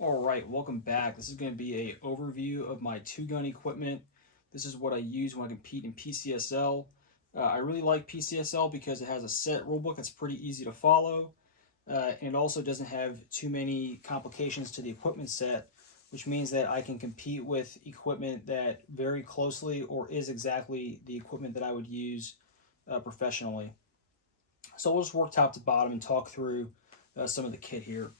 All right, welcome back. This is going to be a overview of my two-gun equipment. This is what I use when I compete in PCSL. I really like PCSL because it has a set rulebook that's pretty easy to follow, and it also doesn't have too many complications to the equipment set, which means that I can compete with equipment that very closely or is exactly the equipment that I would use professionally. So we'll just work top to bottom and talk through some of the kit here.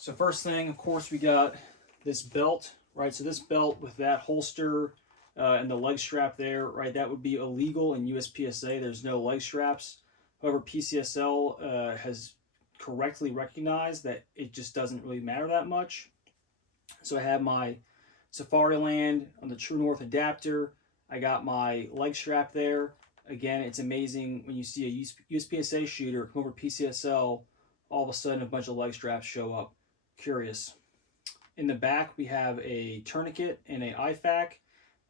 So first thing, of course, we got this belt, right? So this belt with that holster and the leg strap there, right? That would be illegal in USPSA. There's no leg straps. However, PCSL has correctly recognized that it just doesn't really matter that much. So I have my Safariland on the True North adapter. I got my leg strap there. Again, it's amazing when you see a USPSA shooter come over PCSL, all of a sudden a bunch of leg straps show up. Curious. In the back, we have a tourniquet and a IFAK,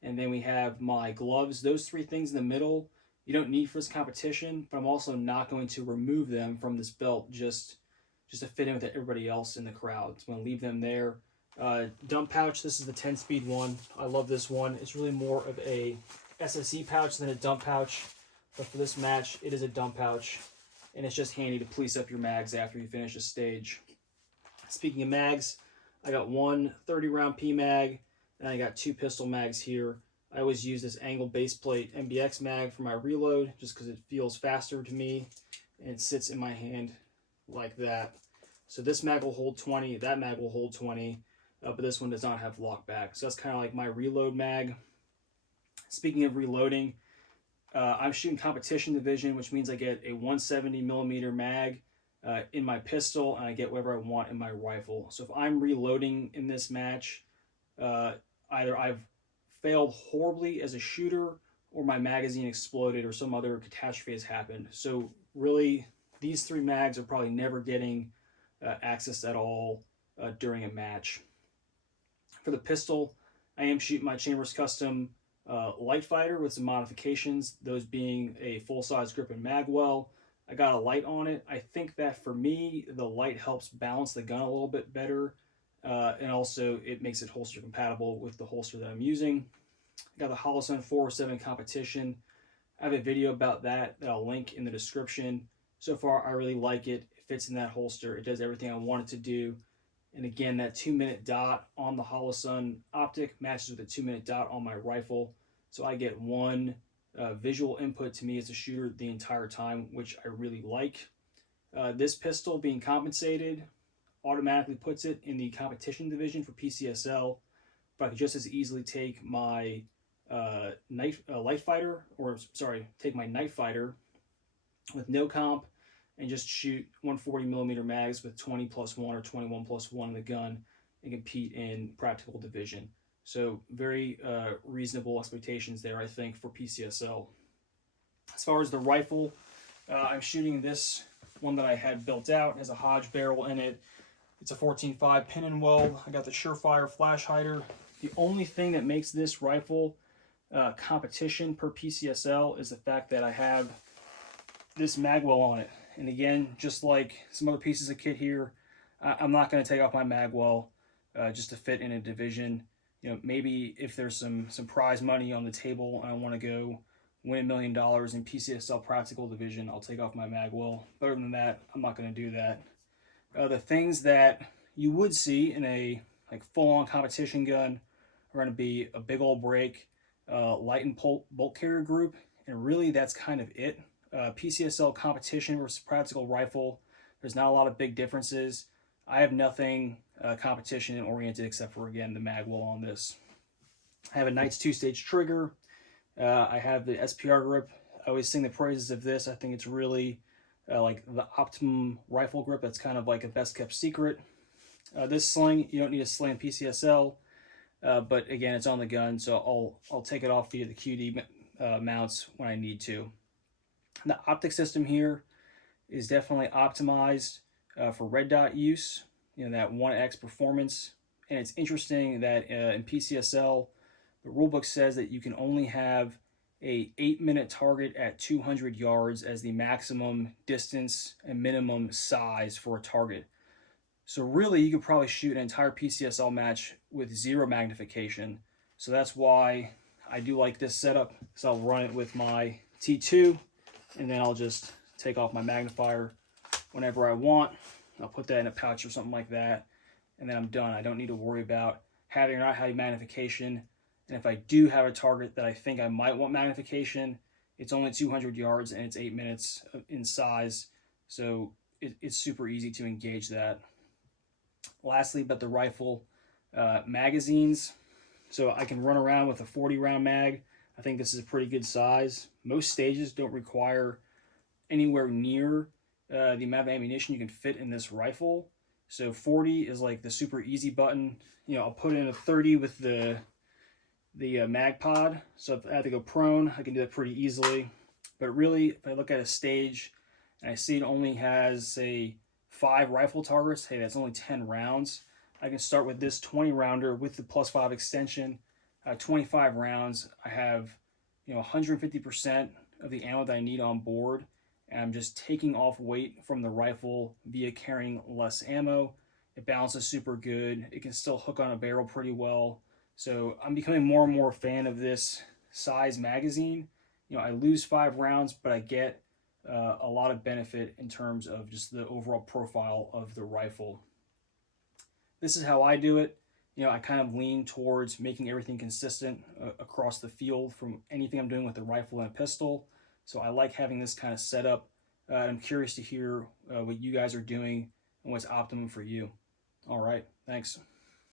and then we have my gloves. Those three things in the middle, you don't need for this competition, but I'm also not going to remove them from this belt just to fit in with everybody else in the crowd. So I'm going to leave them there. Dump pouch, this is the 10-speed one. I love this one. It's really more of a SSE pouch than a dump pouch, but for this match, it is a dump pouch, and it's just handy to police up your mags after you finish a stage. Speaking of mags, I got one 30-round P mag, and I got two pistol mags here. I always use this angle base plate MBX mag for my reload just because it feels faster to me, and it sits in my hand like that. So this mag will hold 20, that mag will hold 20, but this one does not have lockback. So that's kind of like my reload mag. Speaking of reloading, I'm shooting competition division, which means I get a 170 millimeter mag in my pistol, and I get whatever I want in my rifle. So if I'm reloading in this match, either I've failed horribly as a shooter, or my magazine exploded, or some other catastrophe has happened. So really, these three mags are probably never getting access at all during a match. For the pistol, I am shooting my Chambers Custom light fighter with some modifications, those being a full-size grip and mag well. I got a light on it. I think that for me, the light helps balance the gun a little bit better, and also it makes it holster compatible with the holster that I'm using. I got the Holosun 407 competition. I have a video about that I'll link in the description. So far, I really like it. It fits in that holster. It does everything I want it to do. And again, that 2-minute dot on the Holosun optic matches with a 2-minute dot on my rifle. So I get one visual input to me as a shooter the entire time, which I really like. This pistol being compensated automatically puts it in the competition division for PCSL, but I could just as easily take my light fighter, or sorry, take my night fighter with no comp and just shoot 140 millimeter mags with 20 plus 1 or 21 plus 1 in the gun and compete in practical division. So very reasonable expectations there, I think, for PCSL. As far as the rifle, I'm shooting this one that I had built out. It has a Hodge barrel in it. It's a 14.5 pin and weld. I got the Surefire flash hider. The only thing that makes this rifle competition per PCSL is the fact that I have this magwell on it. And again, just like some other pieces of kit here, I'm not going to take off my magwell just to fit in a division. You know, maybe if there's some prize money on the table and I want to go win $1 million in PCSL practical division, I'll take off my magwell. But other than that, I'm not going to do that. The things that you would see in a full-on competition gun are going to be a big old brake, light and bolt carrier group, and really that's kind of it. PCSL competition versus practical rifle, there's not a lot of big differences. I have nothing competition oriented except for, again, the magwell on this. I have a Knights 2-stage trigger. I have the SPR grip. I always sing the praises of this. I think it's really like the optimum rifle grip. That's kind of like a best kept secret. This sling, you don't need a sling in PCSL, but again, it's on the gun, so I'll take it off via the QD mounts when I need to. The optic system here is definitely optimized for red dot use, you know, that 1x performance. And it's interesting that in PCSL, the rulebook says that you can only have a 8-minute target at 200 yards as the maximum distance and minimum size for a target. So really, you could probably shoot an entire PCSL match with zero magnification. So that's why I do like this setup. So I'll run it with my T2, and then I'll just take off my magnifier whenever I want. I'll put that in a pouch or something like that, and then I'm done. I don't need to worry about having or not having magnification. And if I do have a target that I think I might want magnification, it's only 200 yards and it's 8 minutes in size. So it's super easy to engage that. Lastly, about the rifle magazines. So I can run around with a 40 round mag. I think this is a pretty good size. Most stages don't require anywhere near the amount of ammunition you can fit in this rifle. So 40 is like the super easy button. You know, I'll put in a 30 with the mag pod. So if I had to go prone, I can do that pretty easily. But really, if I look at a stage and I see it only has, say, 5 rifle targets, hey, that's only 10 rounds. I can start with this 20 rounder with the +5 extension, 25 rounds. I have, 150% of the ammo that I need on board, and I'm just taking off weight from the rifle via carrying less ammo. It balances super good. It can still hook on a barrel pretty well. So I'm becoming more and more a fan of this size magazine. I lose 5 rounds, but I get a lot of benefit in terms of just the overall profile of the rifle. This is how I do it. I kind of lean towards making everything consistent across the field from anything I'm doing with a rifle and a pistol. So I like having this kind of setup. I'm curious to hear what you guys are doing and what's optimum for you. All right, thanks.